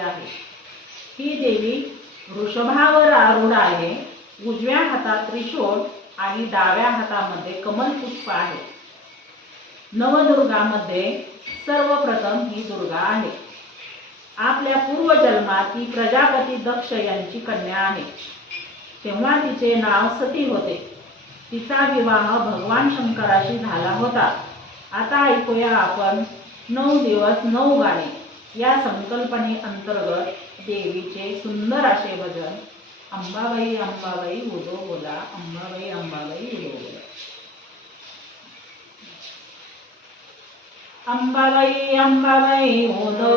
आली आहे। ही देवी वृषभावर आरूढ आहे। उजव्या हातात त्रिशूळ आणि डाव्या हातामध्ये कमलपुष्प आहे। नवदुर्गामध्ये सर्वप्रथम ही दुर्गा आहे। आपल्या पूर्वजन्मात ती प्रजापती दक्ष यांची कन्या आहे। तेव्हा तिचे नाव सती होते। तिचा विवाह भगवान शंकराशी झाला होता। आता ऐकूया आपण 9 दिवस 9 गाणे या संकल्पने अंतर्गत देवीचे सुंदर असे भजन। अंबाबाई अंबाबाई उदो बोला, अंबाबाई अंबाबाई उदो बोला। अंबाबाई अंबाबाई उदो